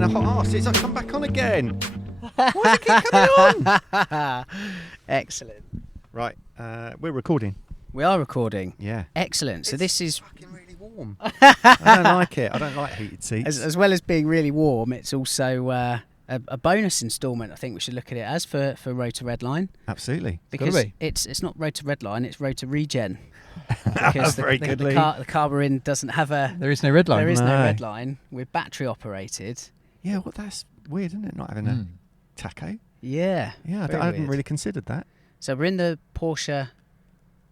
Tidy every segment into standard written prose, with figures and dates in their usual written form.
being a hot arse. It's like, come back on again. Why does it keep coming on? Excellent. Right, we're recording. We are recording. Yeah. Excellent. So this is fucking really warm. I don't like it. I don't like heated seats. as well as being really warm. It's also a bonus instalment. I think we should look at it as for Road to Redline. Absolutely. Because it's not Road to Redline. It's Road to Regen. Because the car we're in doesn't have a. There is no red line. There is no red line. We're battery operated. Yeah, well, that's weird, isn't it? Not having a tacho. Yeah. Yeah, I hadn't really considered that. So we're in the Porsche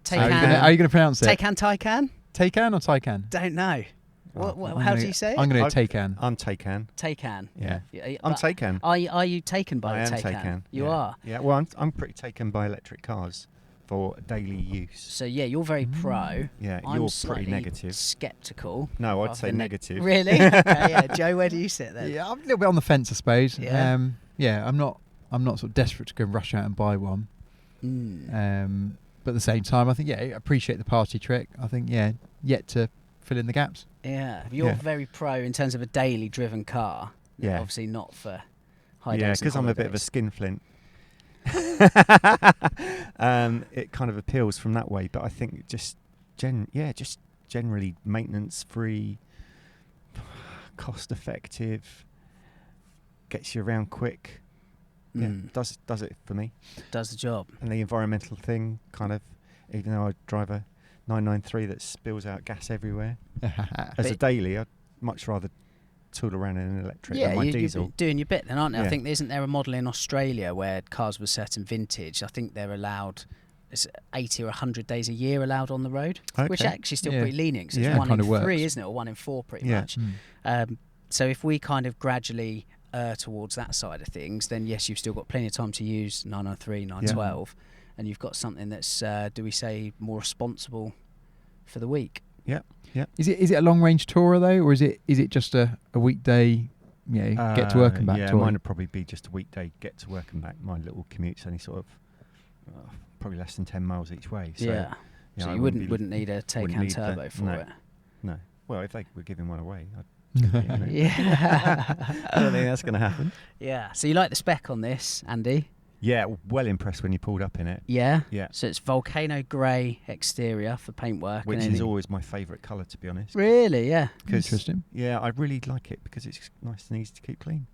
Taycan. How are you going to pronounce it? Taycan. Taycan or Taycan? Don't know. How do you say it? I'm going to Taycan. I'm Taycan. Taycan. Yeah. I'm Taycan. Are you taken by the Taycan? I am Taycan. You are? Yeah, well, I'm pretty taken by electric cars for daily use. So, yeah, you're very pro. Yeah, I'm you're slightly pretty negative. Sceptical. No, I'd say negative. Really? Okay, yeah. Joe, where do you sit then? Yeah, I'm a little bit on the fence, I suppose. Yeah. I'm not sort of desperate to go and rush out and buy one. But at the same time, I think, I appreciate the party trick. I think, yet to fill in the gaps. Yeah, you're very pro in terms of a daily driven car. Yeah. Obviously not for high days. Yeah, because I'm a bit of a skinflint. It kind of appeals from that way, but I think just generally maintenance free, cost effective, gets you around quick. Yeah, does it for me. Does the job. And the environmental thing, kind of, even though I drive a 993 that spills out gas everywhere, as a daily, I'd much rather tool around in an electric than my diesel. You're doing your bit then, aren't you? Yeah. I think isn't there a model in Australia where cars with certain vintage, I think they're allowed, it's 80 or 100 days a year allowed on the road, which actually still pretty lenient, because it's 1 in 3, isn't it, or 1 in 4 pretty much. So if we kind of gradually towards that side of things, then yes, you've still got plenty of time to use 993, 912, and you've got something that's, do we say, more responsible for the week. Yeah. Yeah. Is it a long range tourer though, or is it just a weekday, get to work and back? Yeah, tour? mine would probably be just a weekday get to work and back. My little commute's only sort of probably less than 10 miles each way. So, so you wouldn't need a Taycan turbo for it. No. Well, if they were giving one away, Yeah. I don't think that's going to happen. Yeah. So you like the spec on this, Andy? Yeah, well impressed when you pulled up in it. Yeah? Yeah. So it's volcano grey exterior for paintwork. Which is always my favourite colour, to be honest. Really? Yeah. Interesting. Yeah, I really like it because it's nice and easy to keep clean.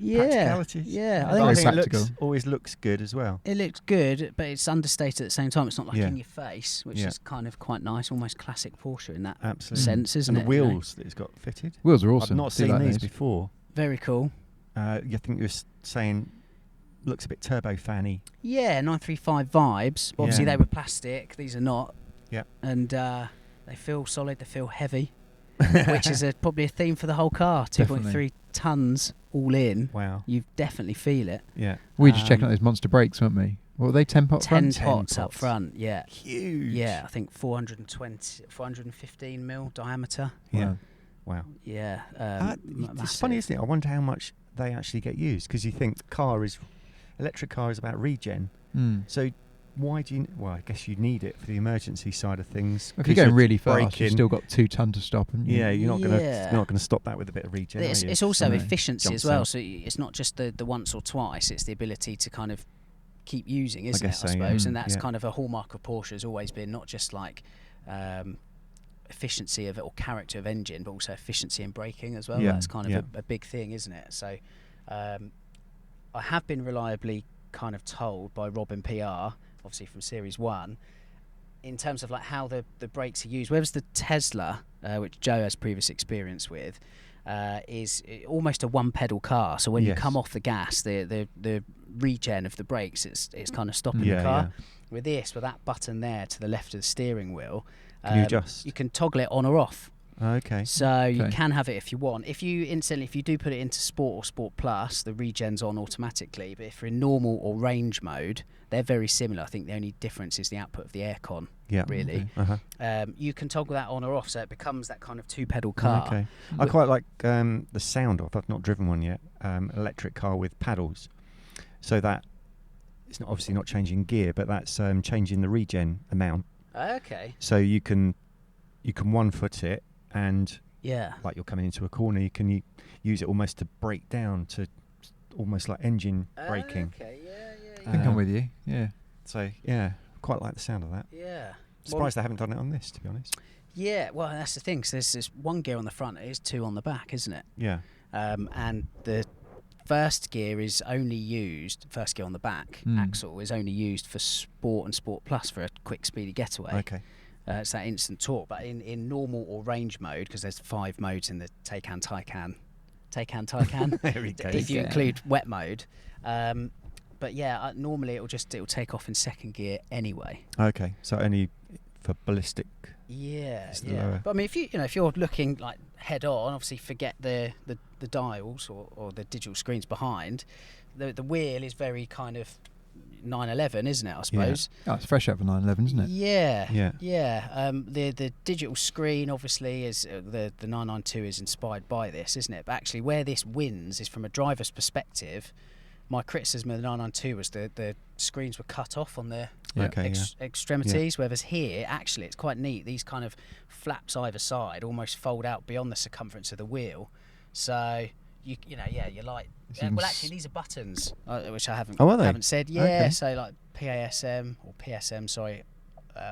Yeah. Practicalities. Yeah. I think it always looks good as well. It looks good, but it's understated at the same time. It's not like in your face, which is kind of quite nice, almost classic Porsche in that sense, isn't it? And the wheels that it's got fitted. Wheels are awesome. I've not seen these before. Very cool. I think you were saying looks a bit turbo fanny. Yeah, 935 vibes. Obviously they were plastic. These are not. Yeah. And they feel solid. They feel heavy, which is probably a theme for the whole car. 2.3 tons all in. Wow. You definitely feel it. Yeah. We were just checking out those monster brakes, weren't we? What were they, 10 pot 10 front? pots up front, yeah. Huge. Yeah, I think 415 mil diameter. Yeah. Wow. Yeah. It's funny, isn't it? I wonder how much they actually get used, because you think electric car is about regen. So why do you? Well, I guess you need it for the emergency side of things. If you're going really fast, you've still got 2 ton to stop. Yeah, you're not going to stop that with a bit of regen. It's also efficiency as well. So it's not just the once or twice. It's the ability to kind of keep using, isn't it? I suppose, and that's kind of a hallmark of Porsche has always been not just like efficiency of it or character of engine, but also efficiency in braking as well. Yeah. That's kind of a big thing, isn't it? So I have been reliably kind of told by Robin PR, obviously from Series 1, in terms of like how the brakes are used. Whereas the Tesla, which Joe has previous experience with, is almost a one-pedal car. So when you come off the gas, the regen of the brakes, it's kind of stopping the car. Yeah. With that button there to the left of the steering wheel, can you adjust? You can toggle it on or off. Okay. So you can have it if you want. If you do put it into Sport or Sport Plus, the regen's on automatically. But if you're in normal or range mode, they're very similar. I think the only difference is the output of the aircon. Yeah. Really. Okay. You can toggle that on or off, so it becomes that kind of 2-pedal car. Okay. I quite like the sound of. I've not driven one yet. Electric car with paddles, so that it's obviously not changing gear, but that's changing the regen amount. Okay. So you can 1-foot it, and Yeah. like you're coming into a corner, you can use it almost to brake down, to almost like engine braking. Okay, I think I'm with you. Yeah. So yeah, quite like the sound of that. Yeah. Surprised they haven't done it on this, to be honest. Yeah, well, that's the thing. So there's this one gear on the front, it is 2 on the back, isn't it? Yeah. And the first gear is only used, first gear on the back axle is only used for Sport and Sport Plus for a quick, speedy getaway. Okay. It's that instant torque. But in normal or range mode, because there's 5 modes in the Taycan. There we go. If you include wet mode. But yeah, normally it'll take off in second gear anyway. Okay. So only for ballistic. Yeah, It's the yeah. lower. But I mean, if you're looking like head on, obviously forget the dials or the digital screens behind. The wheel is very kind of 911, isn't it? I suppose. Oh, it's fresh out of a 911, isn't it? Yeah, Yeah. yeah. The digital screen obviously is the 992 is inspired by this, isn't it? But actually, where this wins is from a driver's perspective. My criticism of the 992 was the screens were cut off on the extremities, whereas here, actually, it's quite neat. These kind of flaps either side almost fold out beyond the circumference of the wheel. So, you're like... well, actually, these are buttons, which I haven't said. Yeah, Okay. so like PASM, or PSM, sorry,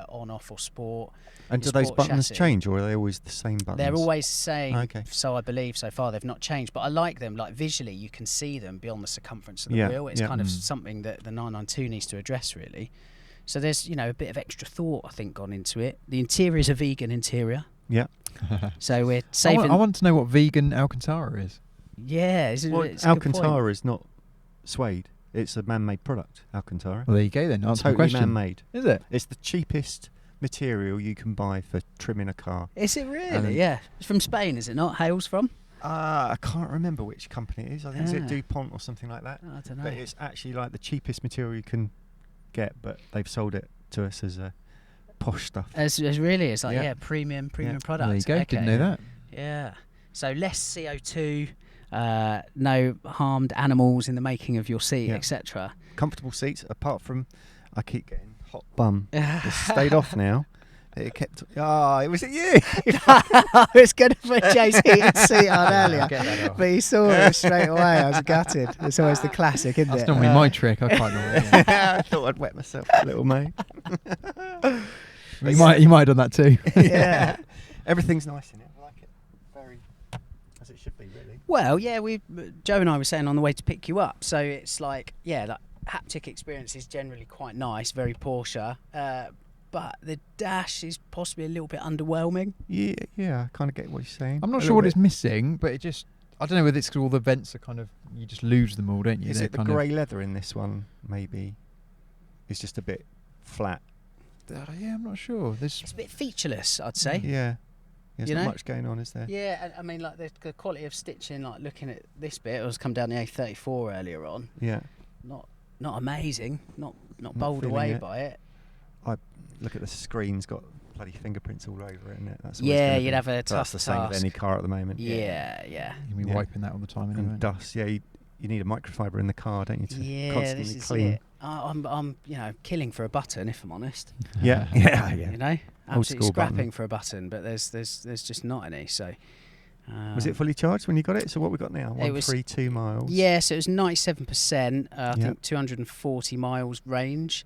on, off, or sport. And do Sport those buttons chassis. change, or are they always the same buttons? They're always the same, Okay. so I believe so far they've not changed. But I like them, like visually you can see them beyond the circumference of the Yeah, wheel. It's yeah. kind of something that the 992 needs to address, really. So there's, a bit of extra thought, I think, gone into it. The interior is a vegan interior. Yeah. So we're saving... I want to know what vegan Alcantara is. Yeah, it's a good point. Alcantara is not suede. It's a man-made product, Alcantara. Well, there you go then. Answer the Totally question. man-made. Is it? It's the cheapest material you can buy for trimming a car. Is it really? Yeah. It's from Spain, is it not? Hales from? I can't remember which company it is. I think it's Ah. at DuPont or something like that. I don't know. But it's actually like the cheapest material you can get, but they've sold it to us as posh stuff. As really, it's like, Yeah. premium Yeah. product. There you go. Okay. Didn't know that. Yeah. So less CO2, no harmed animals in the making of your seat, Yeah. etc. Comfortable seats, apart from I keep getting hot bum. It's stayed off now. It kept... it was it you? I was going to put Jay's heated seat on earlier, Get that off. but he saw it straight away. I was gutted. It's always the classic, isn't That's it? normally my trick. I quite know it. I thought I'd wet myself a little, mate. You might have done that too. Yeah. Everything's nice in it. I like it. Very... as it should be, really. Well, yeah, Joe and I were saying on the way to pick you up. So it's like, haptic experience is generally quite nice, very Porsche. But the dash is possibly a little bit underwhelming. Yeah, I kind of get what you're saying. I'm not A sure little what bit. it's missing, but it just... I don't know whether it's because all the vents are kind of... You just lose them all, don't you? Is They're it the kind of- grey leather in this one, maybe? It's just a bit flat. Yeah, I'm not sure. There's... It's a bit featureless, I'd say. Yeah. There's You not know? much going on, is there? Yeah, and I mean, like the quality of stitching, like looking at this bit, I was come down the A34 earlier on. Yeah. Not amazing, not Not bowled feeling away it. by it. Look at the screen's got bloody fingerprints all over it, isn't it? That's always Yeah, gonna you'd be- have a but tough that's the same with task. any car at the moment. Yeah. You'll be Yeah. wiping that all the time anyway. And dust. Yeah, you need a microfiber in the car, don't you, to Yeah, constantly this is clean. it. I'm killing for a button, if I'm honest. Yeah. You know, Old absolutely school scrapping button. for a button, but there's just not any. So. Was it fully charged when you got it? So what we got now? It was- 132 miles. Yeah, so it was 97%. I Yeah. think 240 miles range.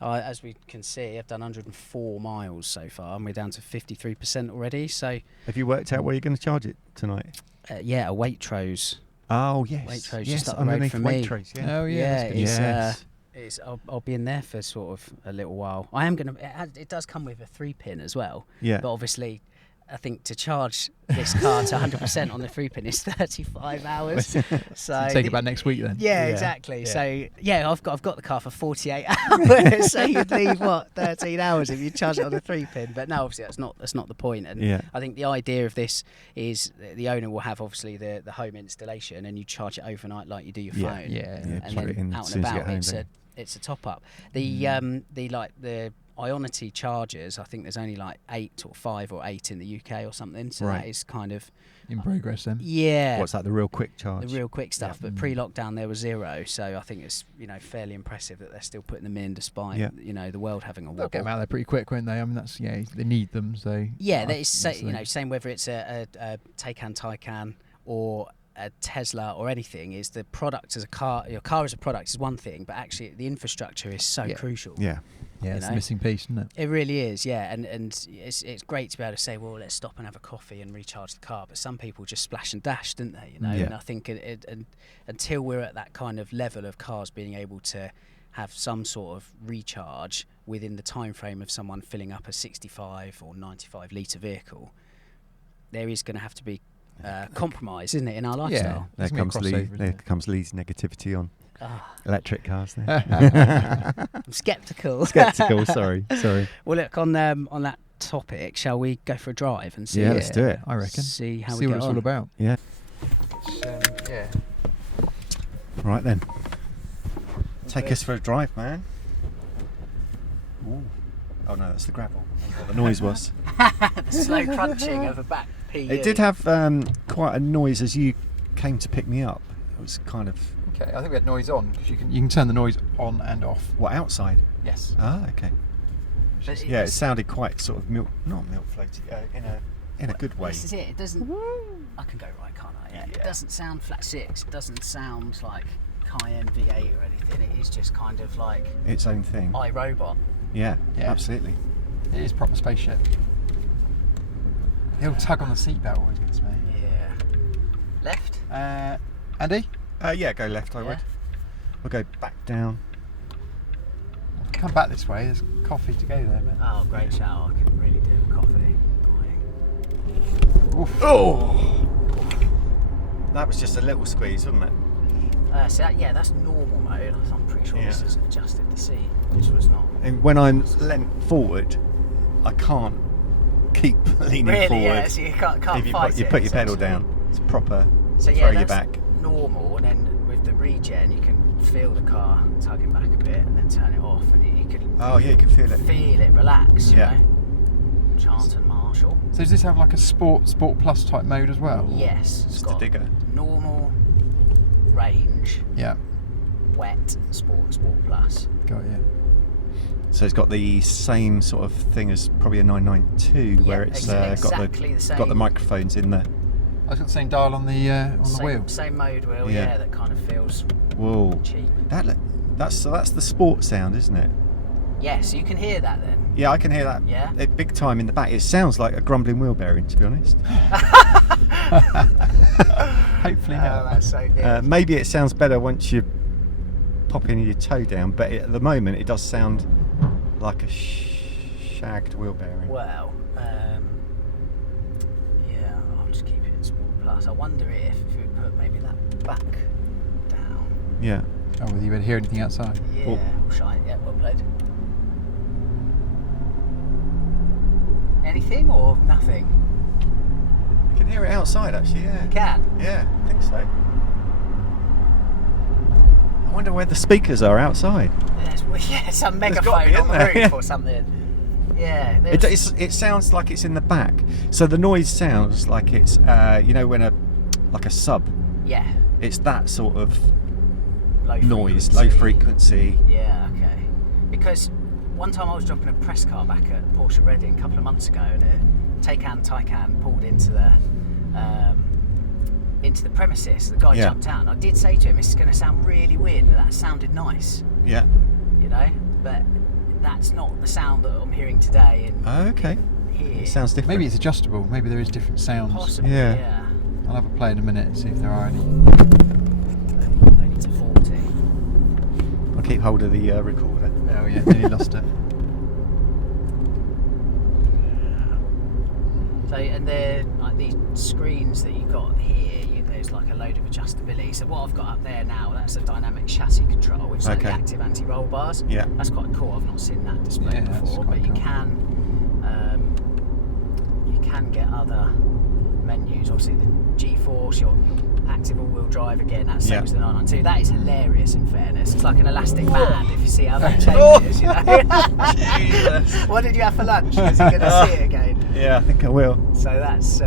As we can see, I've done 104 miles so far, and we're down to 53% already. So, Have you worked out where you're going to charge it tonight? a Waitrose. Oh yes. Waitrose yes, just up the road underneath from me. Waitrose. Yeah. Oh, yeah. Yeah, that's good. it's, Yes. I'll be in there for sort of a little while. I am gonna. It does come with a 3-pin as well, Yeah. but obviously, I think to charge this car to 100% on the 3-pin is 35 hours. So Take it back next week then. Yeah, Yeah. exactly. Yeah. So I've got the car for 48 hours. So you'd leave 13 hours if you charge it on a 3-pin. But no, obviously that's not the point. And Yeah. I think the idea of this is the owner will have obviously the home installation, and you charge it overnight like you do your Yeah. phone. Yeah. Yeah, And plug it then in out as and soon as you about, get home, don't it's a top up. The Ionity chargers, I think there's only like 8 or 5 or 8 in the UK or something. So Right. that is kind of In progress then. yeah. What's that? The real quick charge. The real quick stuff, Yeah. but pre-lockdown there was 0, so I think it's fairly impressive that they're still putting them in despite the world having a They'll wobble. get them out there pretty quick, won't they? I mean, that's they need them. So Yeah, I that is think same whether it's a Taycan or a Tesla or anything. Is the product as a car? Your car as a product is one thing, but actually the infrastructure is so crucial. Yeah. yeah, it's the missing piece, isn't it? It really is, yeah, and it's great to be able to say, well, let's stop and have a coffee and recharge the car. But some people just splash and dash, didn't they? Yeah. And I think until we're at that kind of level of cars being able to have some sort of recharge within the time frame of someone filling up a 65 or 95 litre vehicle, there is going to have to be compromise, isn't it, in our lifestyle? There There's gonna be a crossover, isn't it? comes Lee's negativity on Ah, electric cars. There. I'm sceptical. Skeptical. Sorry. Well, look, on that topic, shall we go for a drive and see? Yeah, let's do it. I reckon. See how See we what get it's on. all about. Yeah. Yeah. Right then. Take us for a drive, man. Ooh. Oh no, that's the gravel. That's what the noise was. The slow crunching of a back PU. It did have quite a noise as you came to pick me up. It was kind of Okay, I think we had noise on because you can turn the noise on and off. what outside. Yes. Ah, okay. But Yeah, it sounded quite sort of not milk floaty, in a good way. This is it. It doesn't. I can go right, can't I? Yeah. It Yeah. doesn't sound flat 6. It doesn't sound like Cayenne V8 or anything. It is just kind of like Its own thing. iRobot. Yeah, Yeah. absolutely. It is proper spaceship. The old tug on the seatbelt always gets me. Yeah. Left. Andy? Yeah, go left. I would. We'll go back down. Come back this way. There's coffee to go there, but. Oh, great shower. I could really do with coffee. Dying. Oof. Oh! That was just a little squeeze, wasn't it? That's normal mode. I'm pretty sure Yeah. this has adjusted the seat, which was not. And when I'm leant forward, I can't keep leaning Really, forward. yeah. So you can't if you fight put, you it. put your pedal essentially. down, it's proper. So throw yeah, your that's back. normal, and then with the regen, you can feel the car tugging back a bit, and then turn it off, and you can Oh yeah, you can feel it. feel it relax. Yeah. You know? Chant and Marshall. So does this have like a sport plus type mode as well? Yes, it's Just a got digger. normal, range, Yeah. wet, sport plus. Got you. So it's got the same sort of thing as probably a 992, where Yeah, it's exactly the same. got the microphones in there. I was got the same dial on the wheel. Same mode wheel, Yeah. yeah, that kind of feels Whoa, cheap. that's the sport sound, isn't it? Yeah, so you can hear that then. Yeah, I can hear that. Yeah. Big time in the back. It sounds like a grumbling wheel bearing, to be honest. Hopefully Oh, not. that's so good. Maybe it sounds better once you pop in your toe down, but at the moment it does sound like a shagged wheel bearing. Well, yeah, I'll just keep it in Sport Plus. I wonder if we put maybe that back down. Yeah. Oh, whether you would hear anything outside. Yeah, Oh. shine. Yeah, well played. Anything or nothing? You can hear it outside, actually. Yeah. You can. Yeah, I think so. I wonder where the speakers are outside. Yeah, some There's got to be, megaphone on the isn't there? roof Yeah. or something. Yeah. It sounds like it's in the back. So the noise sounds like it's when like a sub. Yeah. It's that sort of Low noise, frequency. low frequency. Yeah, okay. Because one time I was dropping a press car back at Porsche Reading a couple of months ago, and a Taycan pulled into the premises. The guy Yeah. jumped out, and I did say to him, "This is going to sound really weird, but that sounded nice." Yeah. You know, but that's not the sound that I'm hearing today. And Okay. here, It sounds different. Maybe it's adjustable. Maybe there is different sounds. possibly, Yeah. yeah. I'll have a play in a minute and see if there are any. Only to 40. I'll keep hold of the recorder. Oh yeah, nearly lost it. So, and they're like these screens that you've got here, there's like a load of adjustability. So what I've got up there now, that's a dynamic chassis control, which is like the Okay. active anti-roll bars. Yeah. That's quite cool. I've not seen that displayed Yeah, that's before, quite but you cool. can get other menus. Obviously the G-force, your active all-wheel drive again. That's the same as the 992. That is hilarious. In fairness, it's like an elastic band. If you see how that changes, you know. Jesus. What did you have for lunch? Because you're going to see it again. Yeah, I think I will. So that's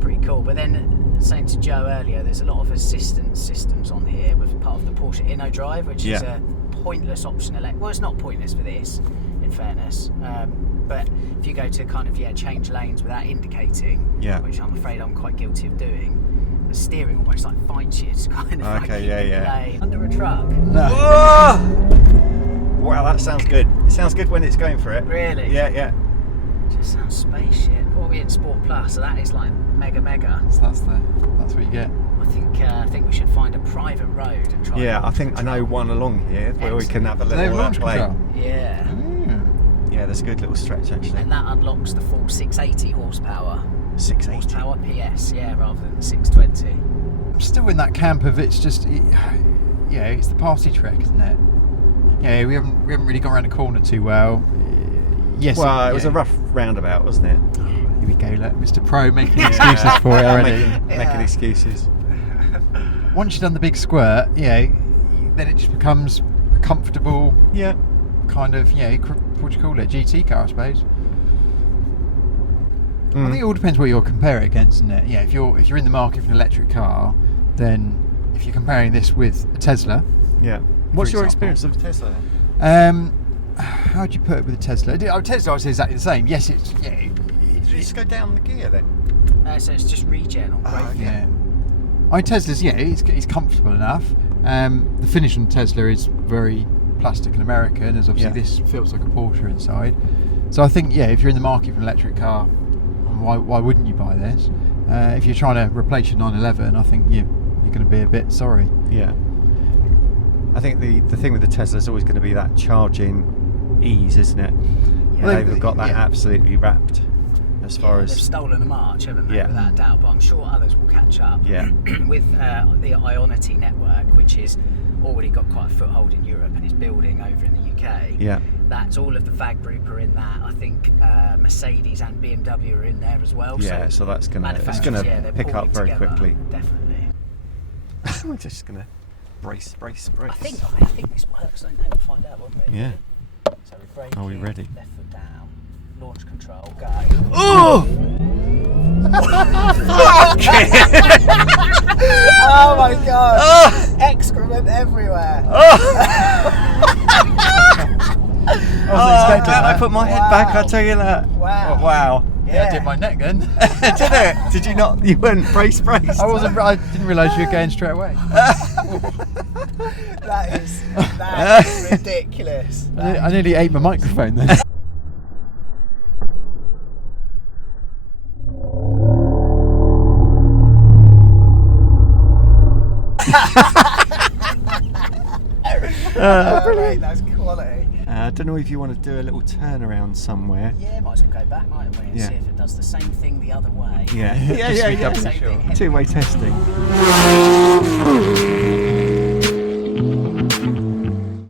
pretty cool. But then, saying to Joe earlier, there's a lot of assistance systems on here with part of the Porsche InnoDrive, which is a pointless option. Well, it's not pointless for this, in fairness. But if you go to kind of change lanes without indicating, which I'm afraid I'm quite guilty of doing, the steering almost like fights you. It's kind of lane under a truck. No. Wow, that sounds good. It sounds good when it's going for it. Really? Yeah. Just sounds spaceship. What are we in Sport Plus? So that is like mega. So that's what you get. I think we should find a private road and try. Yeah, I think I know one along here where we can have a little launch play. control. Yeah. Yeah, there's a good little stretch actually. And that unlocks the full 680 horsepower. 680 horsepower PS, rather than the 620. I'm still in that camp of it's just, it's the party trick, isn't it? Yeah, we haven't really gone around the corner too well. Yes. Well, it was a rough roundabout, wasn't it? Here we go, look, Mr. Pro making excuses for it already. Making excuses. Once you've done the big squirt, then it just becomes a comfortable, kind of, what do you call it, GT car, I suppose. I think it all depends what you're comparing it against, isn't it? Yeah, if you're in the market for an electric car, then if you're comparing this with a Tesla, What's your experience of a Tesla? How would you put it with a Tesla? Tesla, I would say exactly the same. Yes, it's Did you just go down the gear then? So it's just regen or brake. Yeah. I mean, Tesla's it's comfortable enough. The finish on Tesla is very plastic and American, as obviously this feels like a Porsche inside. So I think if you're in the market for an electric car, why wouldn't you buy this? If you're trying to replace your 911, I think you're going to be a bit sorry. Yeah. I think the thing with the Tesla is always going to be that charging ease, isn't it? Yeah. They've got that absolutely wrapped as far as... They've stolen a march, haven't they, without doubt, but I'm sure others will catch up. Yeah. With the Ionity network, which is already got quite a foothold in Europe and is building over in the UK. Yeah. That's all of the VAG group are in that. I think Mercedes and BMW are in there as well. Yeah, so that's going to pick up very quickly. Definitely. We're just going to brace. I think this works, don't they? We'll find out, won't we? Yeah. So we're braking. Are we ready? Left foot down. Launch control. Go. Oh! Oh my god! Excrement everywhere. I'm glad I put my head back, I'll tell you that. Wow. Yeah, I did my neck then. Did it? Did you not? You weren't brace? I didn't realise you were going straight away. That is ridiculous. I nearly ate my microphone then. Brilliant. That's quality. I don't know if you want to do a little turnaround somewhere. Yeah, might as well go back, mightn't we, and see if it does the same thing the other way. Yeah. Two-way testing.